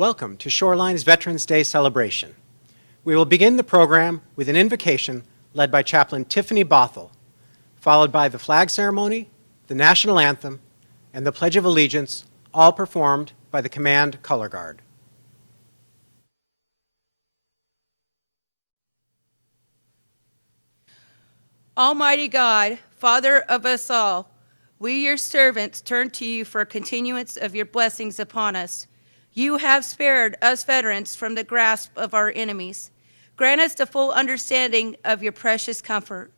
Welcome to Shoreline's Veterans Day celebration. We will begin the program with an invocation led by Chaplain Tiffany Bothell, followed by the flag ceremony, the national anthem, and the Pledge of Allegiance, all performed by the Command Color Guard. Almighty God, Father of us all, we, your servants, turn to you for a continuance of your blessings upon us. You have spared us veterans from the grasp of our enemies. Grant us the full understanding of your precious comfort.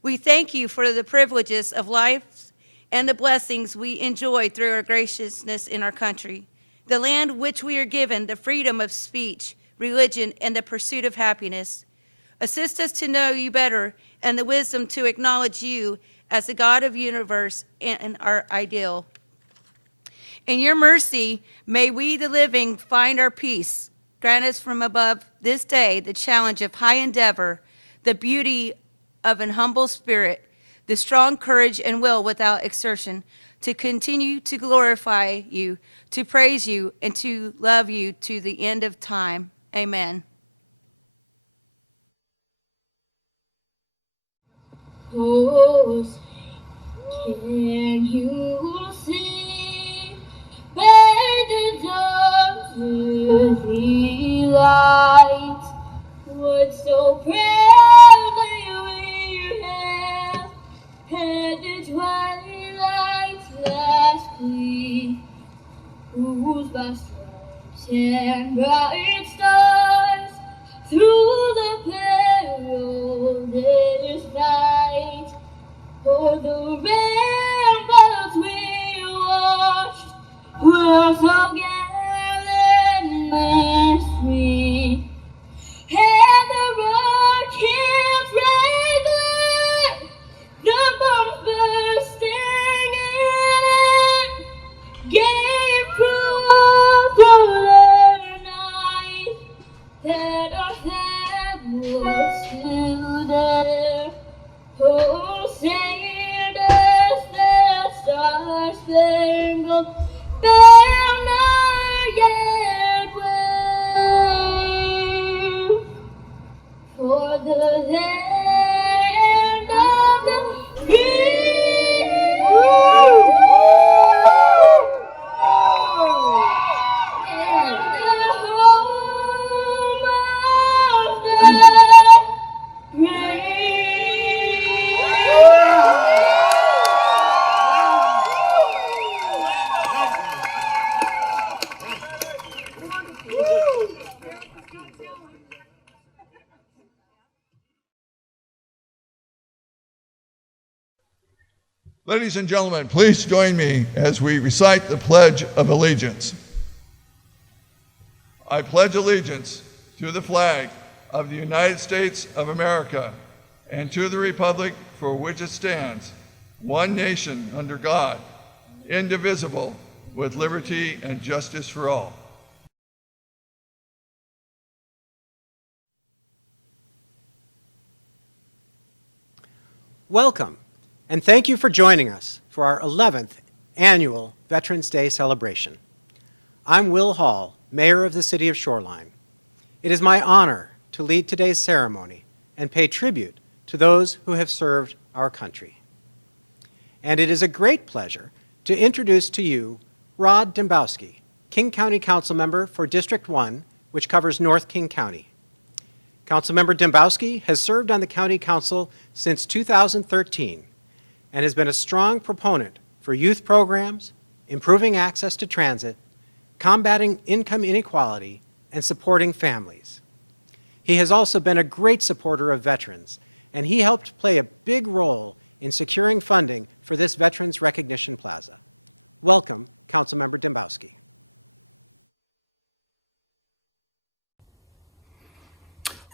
We thank you for the privileges of life and the blessings we enjoy through our graciousness in our country, the land which we are given the freedom of speech, religion, and the pursuit of happiness. Assist us to know you better and the wisdom to acknowledge you as the God of the universe and our ideal. In your mercy, may we, the living, find our peace. Grant us from above this day the challenge of high endeavor, the beauty of an humble spirit, the strong courage and will without exertion, to continue to glorify you, to praise you, and to love you to the end of time. Amen. Oh, can you see where the dawn's early light would so proudly we have had the twilight's last gleam, whose by stripes and bright stars through the perilous night, o'er the ramparts we watched were so gallantly, and the rocket's red glare, the bombs bursting in it, gave proof through the night that our flag was still there. Oh, sing us the star-spangled banner yet wave, for the land of the free and the home of the brave. Ladies and gentlemen, please join me as we recite the Pledge of Allegiance. I pledge allegiance to the flag of the United States of America and to the republic for which it stands, one nation under God, indivisible, with liberty and justice for all. Welcome, and thank you for joining us for our 11th annual Veterans Day celebration. I'm Will Hall, Mayor of the City of Shoreline. It is my honor to lead today's ceremony and pay tribute to those who have served our country. And it is a great pleasure to introduce to you Rod Dembowski, King County Council Member for District 1, which covers North King County. Councilmember Dembowski has served on the County Council since 2013 and has been a strong proponent for youth programs, improving access to transit, combating income inequality, and supporting families. He has also been a great supporter of veterans, and he helped play a big role in securing funding for this Veterans Recognition Plaza. Welcome, Councilmember Dembowski.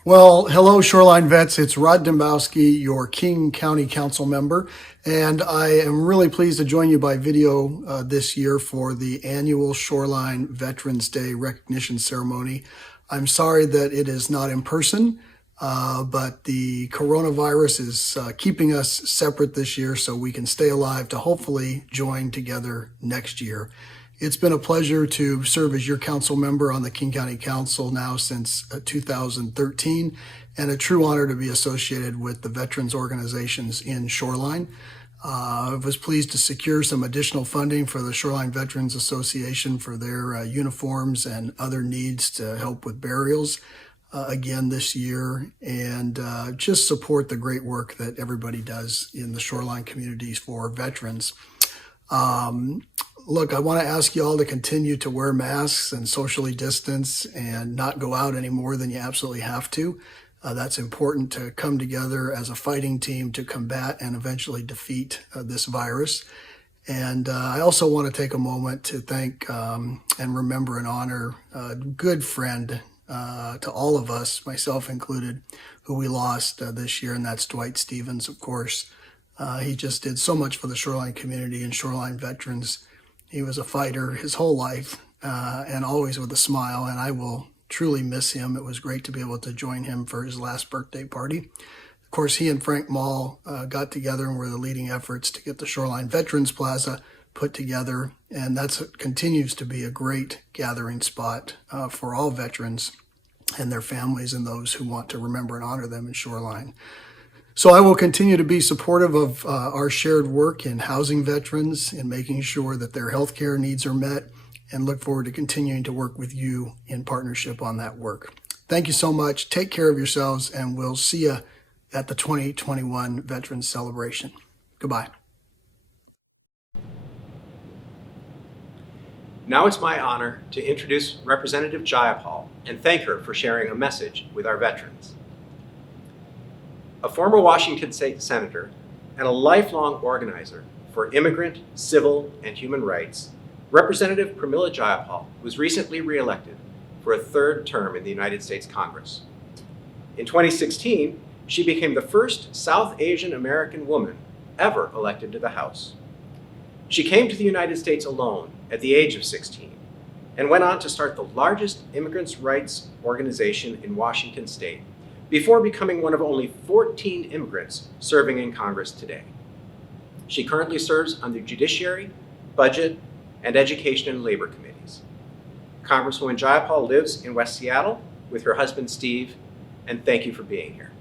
Well, hello, Shoreline Vets. It's Rod Dembowski, your King County Council member, and I am really pleased to join you by video this year for the annual Shoreline Veterans Day recognition ceremony. I'm sorry that it is not in person, but the coronavirus is keeping us separate this year so we can stay alive to hopefully join together next year. It's been a pleasure to serve as your council member on the King County Council now since 2013, and a true honor to be associated with the veterans organizations in Shoreline. I was pleased to secure some additional funding for the Shoreline Veterans Association for their uniforms and other needs to help with burials again this year, and just support the great work that everybody does in the Shoreline communities for veterans. Look, I want to ask you all to continue to wear masks and socially distance and not go out any more than you absolutely have to. That's important to come together as a fighting team to combat and eventually defeat this virus. And I also want to take a moment to thank and remember and honor a good friend to all of us, myself included, who we lost this year, and that's Dwight Stevens, of course. He just did so much for the Shoreline community and Shoreline veterans. He was a fighter his whole life, and always with a smile, and I will truly miss him. It was great to be able to join him for his last birthday party. Of course, he and Frank Mall got together and were the leading efforts to get the Shoreline Veterans Plaza put together, and that continues to be a great gathering spot for all veterans and their families and those who want to remember and honor them in Shoreline. So I will continue to be supportive of our shared work in housing veterans and making sure that their health care needs are met, and look forward to continuing to work with you in partnership on that work. Thank you so much. Take care of yourselves, and we'll see you at the 2021 Veterans Celebration. Goodbye. Now it's my honor to introduce Representative Jayapal and thank her for sharing a message with our veterans. A former Washington State Senator and a lifelong organizer for immigrant, civil, and human rights, Representative Pramila Jayapal was recently reelected for a third term in the United States Congress. In 2016, she became the first South Asian American woman ever elected to the House. She came to the United States alone at the age of 16 and went on to start the largest immigrants' rights organization in Washington State before becoming one of only 14 immigrants serving in Congress today. She currently serves on the Judiciary, Budget, and Education and Labor Committees. Congresswoman Jayapal lives in West Seattle with her husband Steve, and thank you for being here.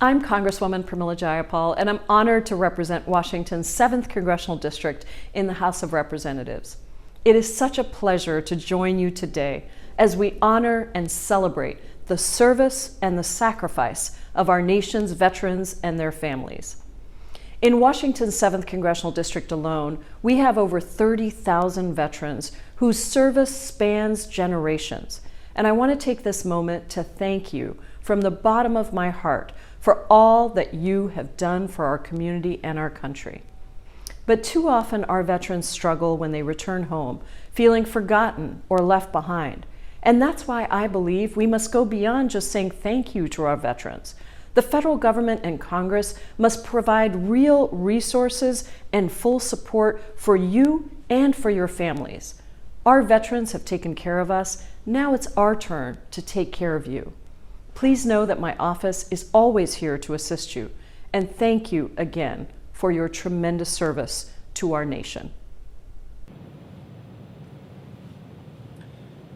I'm Congresswoman Pramila Jayapal, and I'm honored to represent Washington's 7th Congressional District in the House of Representatives. It is such a pleasure to join you today as we honor and celebrate the service and the sacrifice of our nation's veterans and their families. In Washington's 7th Congressional District alone, we have over 30,000 veterans whose service spans generations. And I want to take this moment to thank you from the bottom of my heart for all that you have done for our community and our country. But too often our veterans struggle when they return home, feeling forgotten or left behind. And that's why I believe we must go beyond just saying thank you to our veterans. The federal government and Congress must provide real resources and full support for you and for your families. Our veterans have taken care of us. Now it's our turn to take care of you. Please know that my office is always here to assist you, and thank you again for your tremendous service to our nation.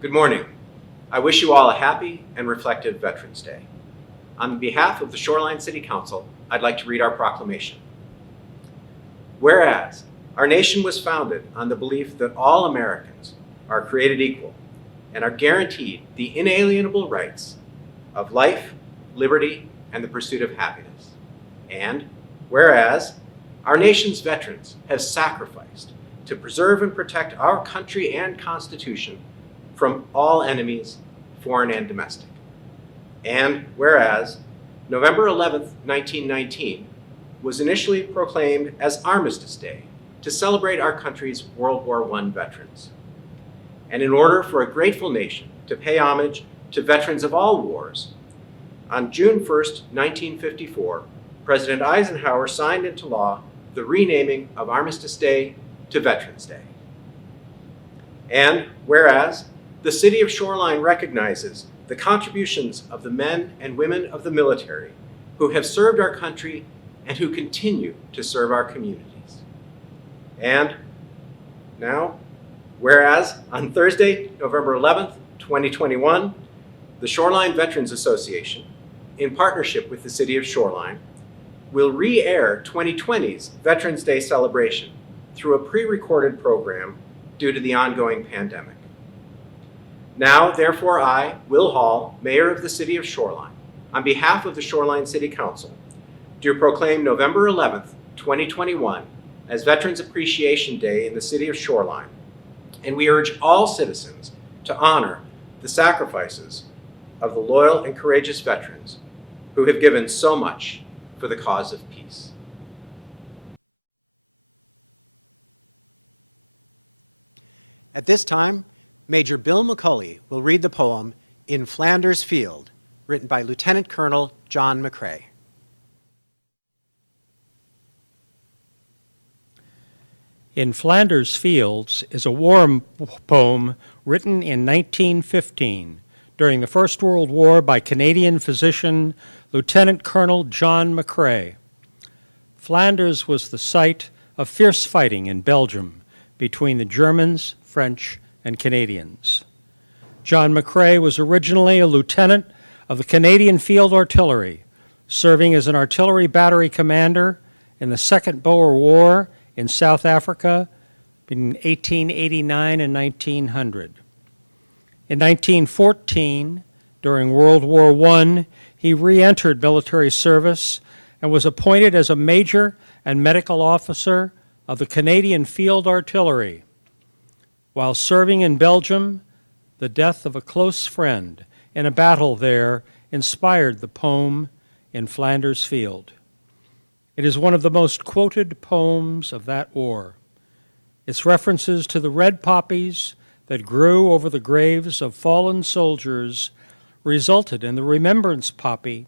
Good morning. I wish you all a happy and reflective Veterans Day. On behalf of the Shoreline City Council, I'd like to read our proclamation. Whereas, our nation was founded on the belief that all Americans are created equal and are guaranteed the inalienable rights of life, liberty, and the pursuit of happiness. And whereas, our nation's veterans have sacrificed to preserve and protect our country and Constitution from all enemies, foreign and domestic. And whereas, November 11th, 1919 was initially proclaimed as Armistice Day to celebrate our country's World War I veterans. And in order for a grateful nation to pay homage to veterans of all wars, on June 1st, 1954, President Eisenhower signed into law the renaming of Armistice Day to Veterans Day. And whereas, the City of Shoreline recognizes the contributions of the men and women of the military who have served our country and who continue to serve our communities. And now, whereas on Thursday, November 11th, 2021, the Shoreline Veterans Association, in partnership with the City of Shoreline, will re-air 2020's Veterans Day celebration through a pre-recorded program due to the ongoing pandemic. Now, therefore, I, Will Hall, Mayor of the City of Shoreline, on behalf of the Shoreline City Council, do proclaim November 11th, 2021 as Veterans Appreciation Day in the City of Shoreline, and we urge all citizens to honor the sacrifices of the loyal and courageous veterans who have given so much for the cause of peace. At this time, Major Bill McCulley will read the poem In Flanders Field, written by Lieutenant Colonel John McCrae. In Flanders Fields is a war poem written in 1915 during the First World War by Canadian physician Lieutenant Colonel John McCrae. Flanders was the site of fierce fighting in Belgium between the Germans, French, and Canadians. John McCrae was originally a lieutenant of the Canadian Field Artillery, serving as an artillery battery commander in the Second Boer War in South Africa in 1889 and 1900. In 1914, during World War I, he re-entered military service and was appointed as a major and medical officer of the Canadian Field Artillery. While serving in Belgium, the death of a close friend in a battle there inspired the poem In Flanders Field. It is one of the most quoted poems of that war. Its references to the red poppies that grew over the graves of fallen soldiers resulted in the remembrance poppy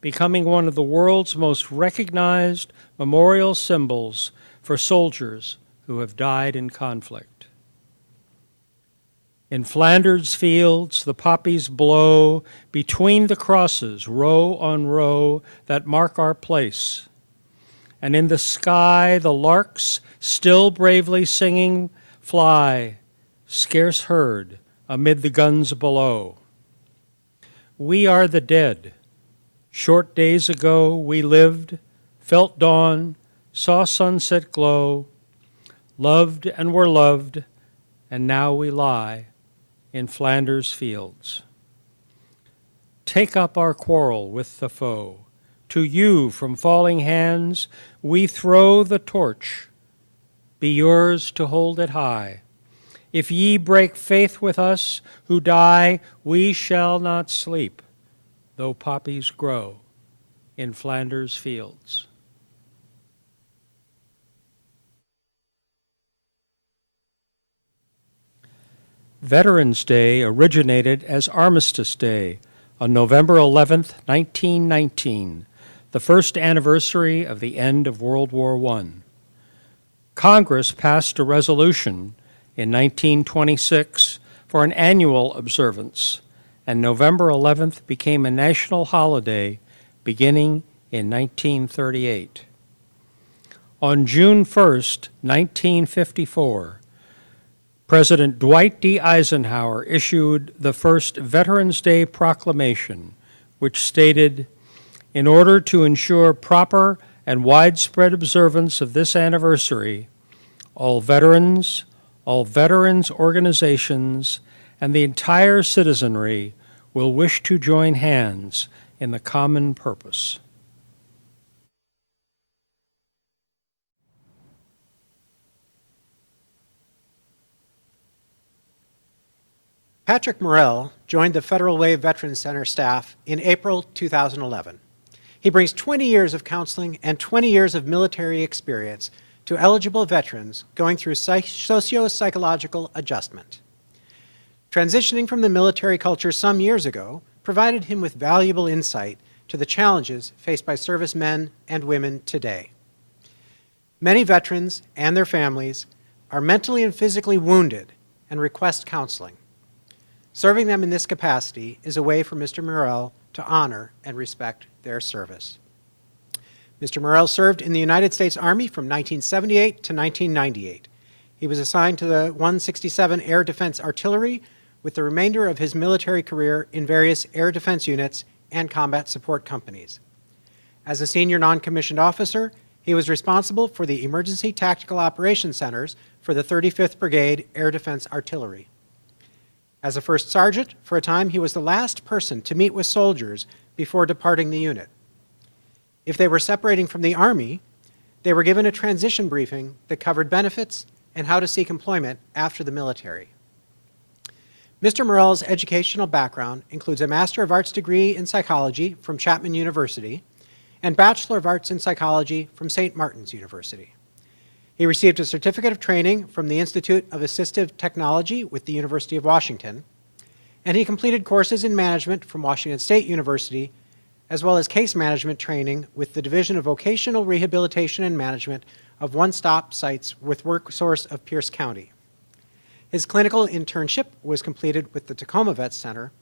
becoming one of the world's most recognized memorial symbols for soldiers who have died in conflict. In Flanders Fields, the poppies blow between the crosses, row on row, that mark our place. And in the sky, the larks, still bravely singing, fly, scarce heard, amid the guns below. We are the dead. Short days ago we lived, felt dawn, saw sunset glow, loved and were loved, and now we lie in Flanders Fields. Take up our quarrel with the foe. To you from falling hands we throw the torch. Be yours to hold it high. If ye break faith with us who die, we shall not sleep, though poppies grow in Flanders Fields. Veterans Day originated as Armistice Day on November 11th, 1919, the first anniversary of the end of World War I. Congress passed a resolution in 1926 for an annual observance, and November 11th became a national holiday beginning in 1938. On June 1st, 1954, President Dwight D. Eisenhower issued the first Veterans Day proclamation, which stated, "In order to ensure proper and widespread observance of this anniversary, all veterans organizations, and the entire citizenry will wish to join hands in the common purpose." Patrick Morrell joined the Federal Way Veterans Center staff in April 2011. He brings 20 years of counseling and 20 years of military experience to eligible veterans going through socio-psychological adjustment. Transitioning from the military culture some years ago provided him with valuable insight to the challenges faced by servicemen and women today. Many veterans and their families are mentally and physically wounded and request counseling. Serving them in this capacity is a way for Mr. Morrell to honor and respect their service. Mr. Morrell served in the United States Army from 1978 to 1998. He was assigned to the 167 Air Defense Artillery, with the remainder of his military career in various air defense units and combat support companies. As a senior non-commissioned officer, he was responsible for the Emergency Tactical Operations Centers for the 35th Brigade Air Defense Artillery. As a first sergeant, for a time he was the last person to meet with soldiers before departing the unit. If they were separating from the Army, they were given a transition briefing that covered benefits and how to seek employment after the military. Mr. Morrell's educational background includes a Master of Arts degree in psychology from Chapman University and Bachelor of Arts in Psychology from St. Martin's University. He received a certificate of training from the Institute of Assistive Technology with the University of Washington, and he completed courses in management from Washington State University, as well as case management training with the Division of Vocational Rehabilitation and Management of One Stop Sites with WorkSource of Pierce County. His clinical internship was completed with the Tacoma Vet Center.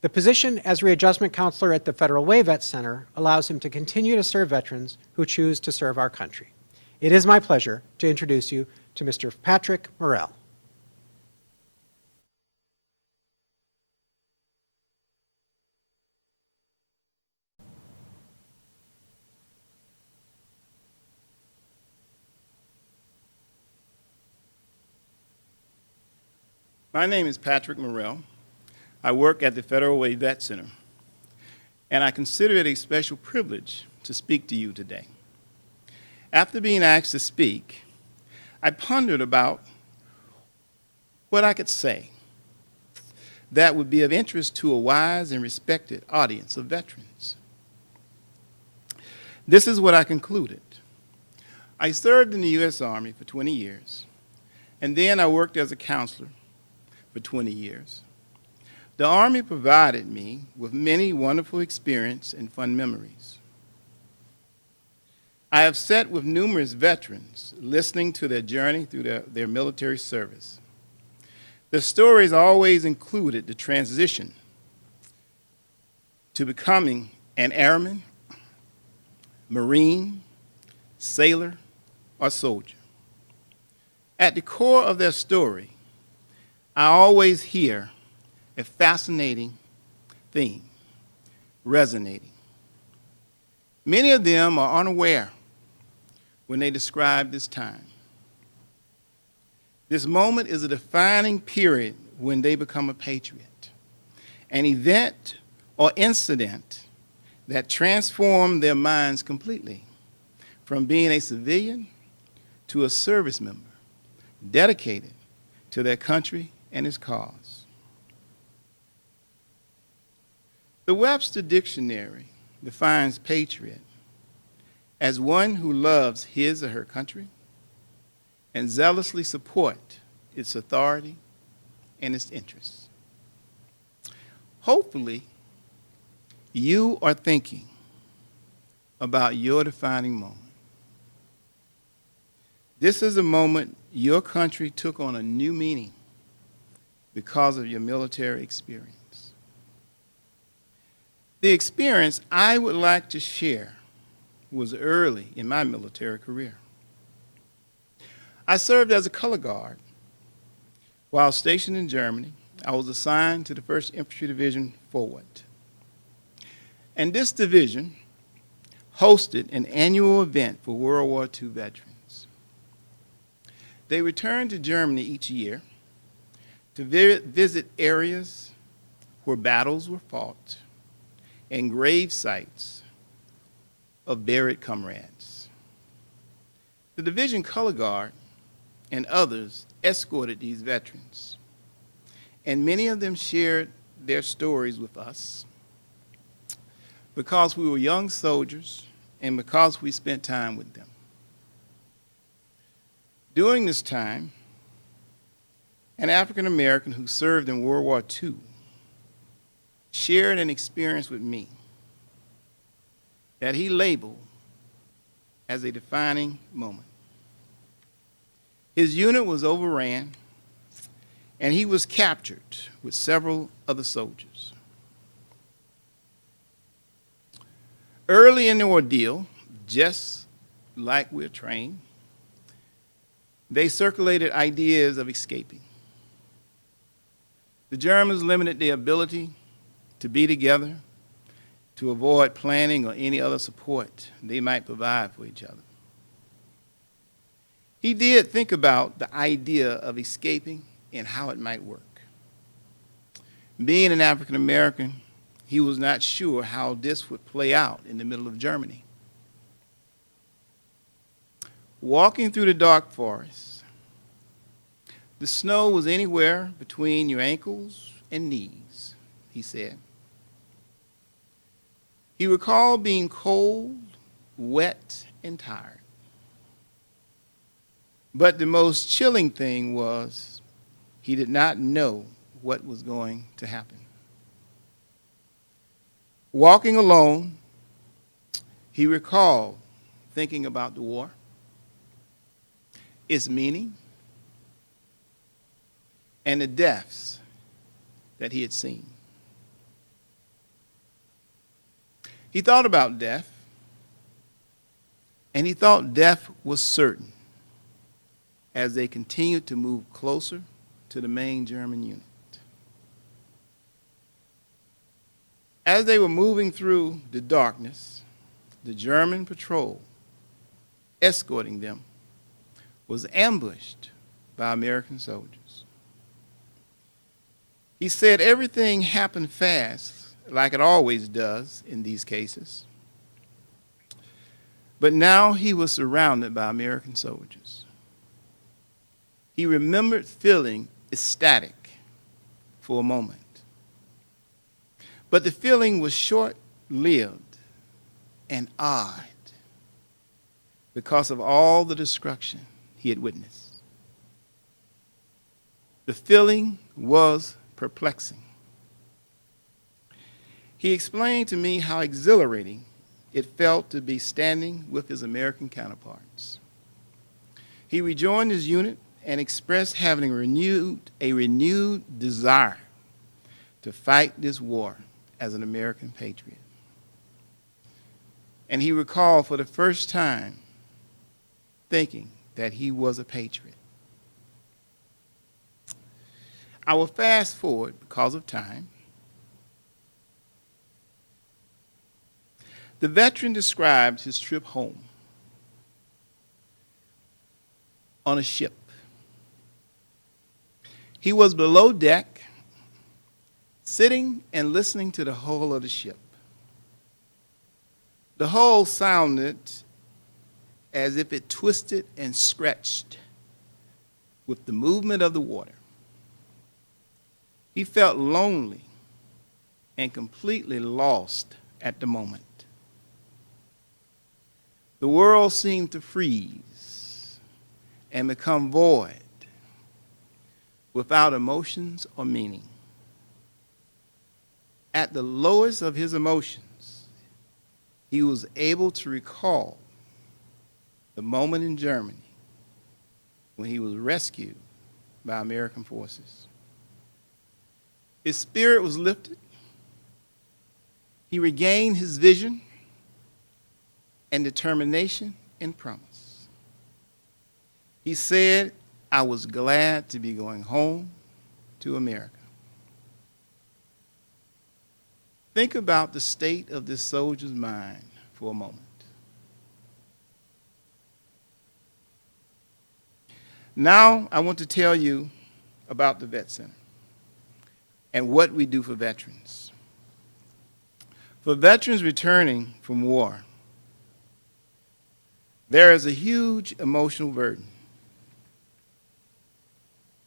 The position as readjustment counselor at the Federal Way Vet Center allows him to continue to serve veterans who choose to serve our country. It is my pleasure to introduce you to Mr. Patrick Morrell. My name is Patrick Morrell. I work at the Federal Way Vet Center, and I consider it a special privilege to speak to you today. After being asked to speak, I pondered about what I could say that would be of interest to a wise and respected audience of veterans. This is what I concluded. I served in the U.S. Army for 20 years, and then I worked as a counselor for 20 years. The Army provided me with many wonderful experiences and fun memories. I have sat with numerous veterans listening to their journey through their military service. The stories always included the transition to becoming an airman, Marine, sailor, or soldier. At the core of their story, I always hear a fascinating theme resonating. Many of them are unaware when they describe this time. This moment is a defining period when they become a patriot, an event or incident that transformed their minds completely from being a civilian to a service member dedicated to their country and its cause. The Webster Dictionary defines patriot as one who loves his or her country and zealously support its authority and its interests. Hopefully, you are thinking about your defining moment. This is a moment your country took on a new meaning because of your military experience. The experience I would like to share was early in my military career. I served as a color guard. While stationed in Germany, I was assigned to the 1st Infantry Division Forward. And this division hosted an annual event for World War II veterans. They returned to Germany each year to visit areas where battles were fought and grave sites of buried comrades. The division color guard and others escorted these veterans, and many of them shared their stories with us because we were young soldiers and because we spent time with them. During this time, an African American who served in World War II shared an experience with me that he labeled as a defining moment. His unit was overran, and he was captured with several other soldiers. Early in the ordeal, just like we're trained, they circulated ideas of escaping. The Germans limited their ability to be together to avoid planning or any other support they might provide for each other. He did think about the idea of escaping and how it might work. Being an African American, he was not sure how this would play out in the middle of Germany. Walking through the dark forest, the snow was anywhere between your ankles and knees, he said. He recalled being cold, wet, and tired. But the most chilling thing was he did not know what was going to happen. Walking alone, he recalled thinking about the war, its meaning, and the deaths that he had seen. He thought about death, and he thought death was certain as they continued to move closer to the main German unit. As they were moving through the darkness, the German patrol escorting them was ambushed by American soldiers. He said everything happened fast, like it always does in these cases. But now he was surrounded by American soldiers. He remembered feeling ecstatic for a moment. But the feeling was short-lived and odd because of all the destruction he had witnessed. The feeling was perplexing. He explained to me how exhilarating it felt to be standing with his American counterparts. He rejoined his unit and expressed having a renewed desire to fight this war as an American patriot. And he recalled for the first time thinking that he was a patriot. I will fast forward because of time. The veteran described his trip home on a ship. He was below deck, sitting and listening to the hull of the ship. The hull sounded as if it twisted and scratched with the movement of the water. He felt lonely and completely lost at the moment. The world seemed to freeze and become void, without emotions or meaning. At the lowest of his emotions, he was able to recall the moment in Germany when he was rescued by American forces. His spirit was lifted. He regained his vision and determination and promise. He said, "I was glad to be going home to America." Think about the state of this soldier's mind for a moment. Now I want to tell you about the Vet Center and what we do for veterans. For veterans returning from war, there is a huge emotional burden.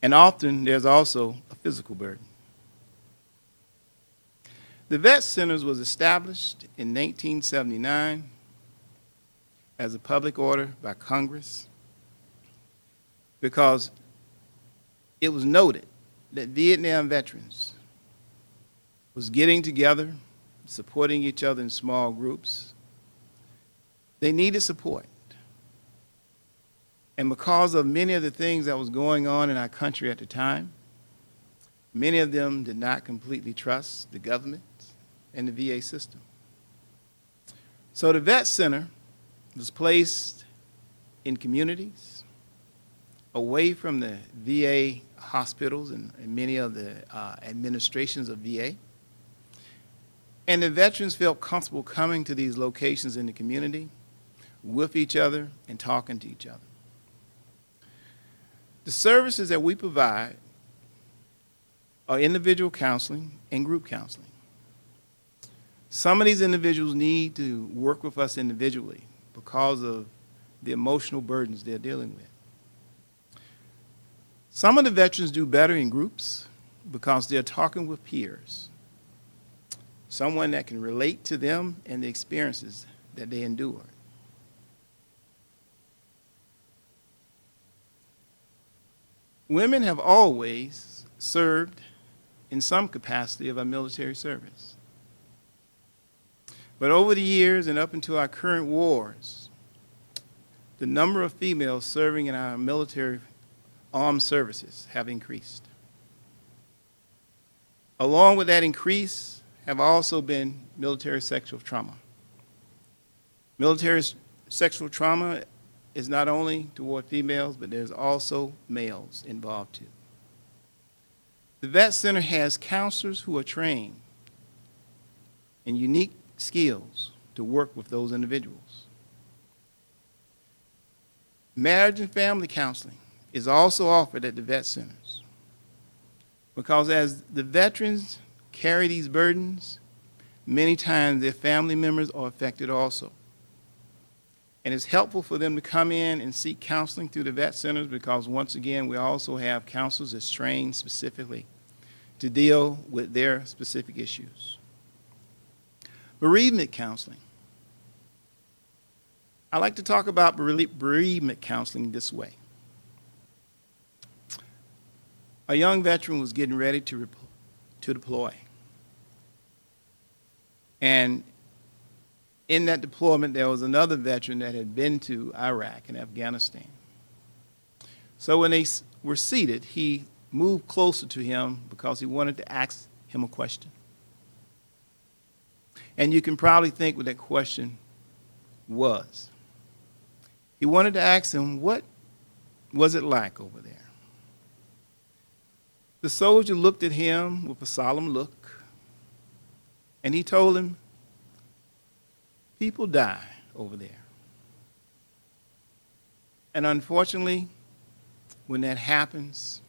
And often there's also a physical burden. The Vet Centers was established in 1979 as a public order by Congress because it was noted that Vietnam veterans was getting together, supporting each other in small groups. They needed support. And because of many of the things that was going on in our country at the time, many of them did not completely trust the government and the VA system. So the Vet Center was placed in communities away from the VA hospitals and many of the administrations of VA. And the veterans felt comfortable coming to these locations in the community with each other and talking to each other. The services that we provide are individual counseling and group counseling. Some of these individuals need to work with us individually because of the emotional burdens they're dealing with. Some of the veterans do better in groups because they're talking with peers, someone that can relate to them and the experiences that they endured. Women have always served in some capacity of our military service. But over the years and up until our current wars, the number of females serving in our military armed services have increased. Along with that increase have also been military sexual trauma. Military sexual trauma is not only toward females, but there's also males involved too. The Vet Center has counselors who are trained in unique skills to work with those individuals. Marriage and family counseling is also offered at the vet centers because as the veterans carry these burdens, many times their family members are affected also. And it's helpful for them to come in and seek counseling through the vet centers because once again, we also have counselors that's trained specifically to deal with their specific issues. Bereavement counseling. I like to talk about bereavement counseling this way. A young veteran was getting ready to deploy. And in that deployment, there was another veteran that had been to Iraq and Afghanistan. So when they were seated, he moved closer to him because he wanted to ask him a question. And you can probably think what that question was. He wanted to ask him, what was it like over there? The soldier looked at him with a solemn look, and he told him, people die over there. And unfortunately, when that happens,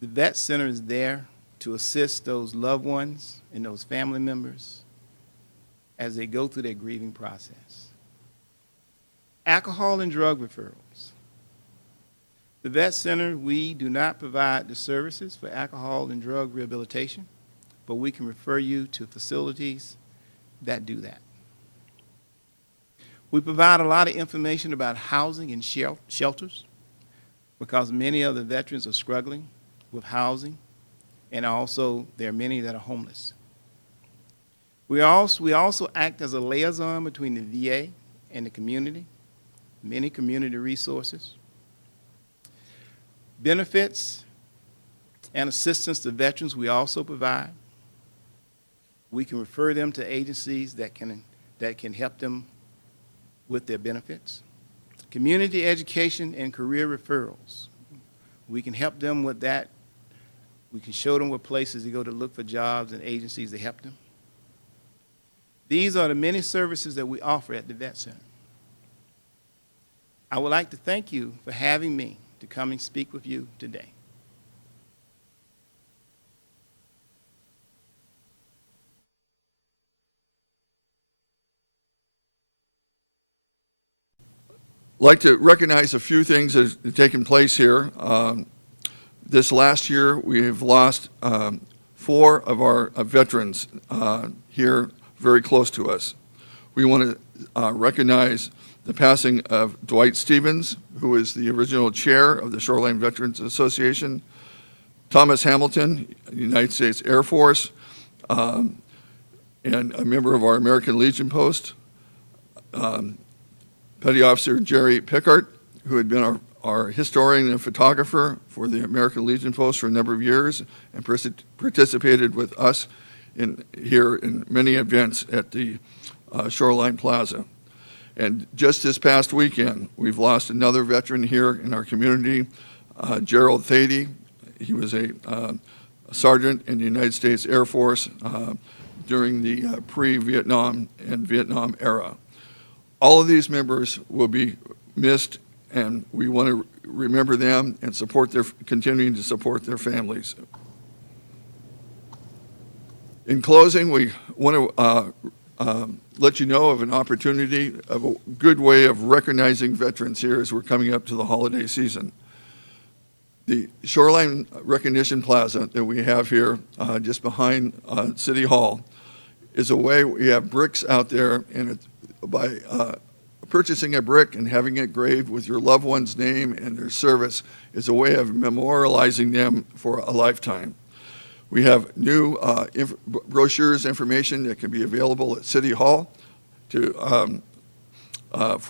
the Vet Center is there to assist those loved ones and those family members as they go through their grieving process. Alcohol and drug referrals. The Vet Center, we do not provide the services for alcohol and drug rehabilitation, but we can refer you to facilities that do that. We provide a lot of information about housing and shelters because many of the veterans are struggling with housing, and also there are many that are homeless. We also act as a liaison between the VA and the community, many community resources. Benefits and assistance to veterans we also provide. We can refer them to agencies that can help them with their benefits. Community education and career referrals. We can help them with that. We can show them what places to go to look for jobs and agencies to help them. These are the many services that we offer at the Vet Center. I would like to thank you for having me to come and speak with you today. I'd like to recognize a few things that have taken place here. This last year, we have lost 4 of our veterans here very close to us. We want to recognize the passing of Dwight Stevens, who is the original chair of the Shoreline Veterans Association, Thomas Hamilton, United States Air Force, and a member of our American Legion post, Petty Officer Jerry Pickard, who had been our historian and photographer for the American Legion post for a number of years and participated with us here in many events at the Shoreline Plaza. And just this past weekend, we've lost another veteran here in our community, Gerald Thady. He was a sergeant in the United States Air Force during the pre-Vietnam and Vietnam era. All of these members will be missed, and we want to remember them and continuing to support their families. In closing, we want to let you know of an opportunity, of a good way of recognizing veterans here as we're coming up to the holiday season. The Shoreline Recognition Plaza that we have here just behind City Hall is a way. We have bricks out there, and it's by purchasing a brick and having it engraved with your loved one's name and their service is a way of memorializing them for a lifetime. We have new brochures, information that can be available at City Hall for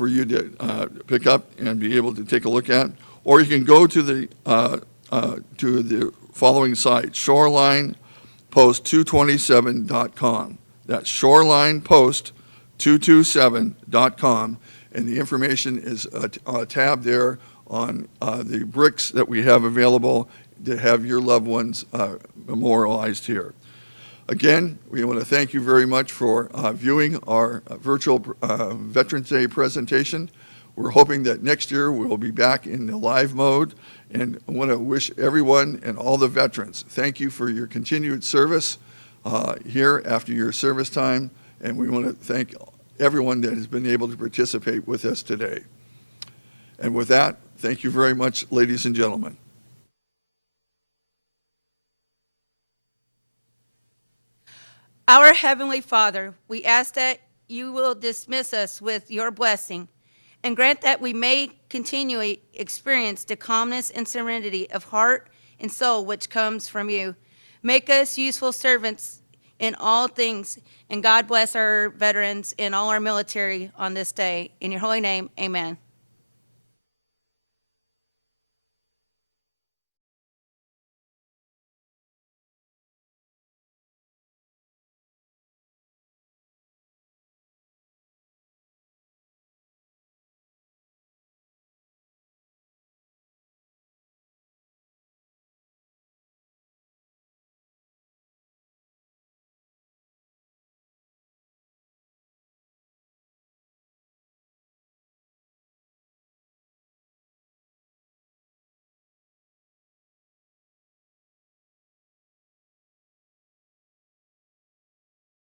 you to pick up and be able to take a look at. Or you can go to the following site, ShorelinePost227.com. That's ShorelinePost227.com, and the information is a tab there on the bricks that we have available to have your loved ones memorialized here. Again, we want to thank you very much for viewing our virtual Veterans Day presentation. We're hoping that next year we'll be back in the live mode, and I want to wish everyone and all the veterans thank you for your continued service here after your service time, and we want to thank everyone that has been able to participate with us today. And with that, thank you very much, ladies and gentlemen. Our Heavenly Father, we ask that you will dismiss us with your blessing and grant that we may continually experience the calmness and serenity of heart and soul which comes from you. Make us useful servants in all things, and God bless our veterans and all our military on this day. In your holy name, amen.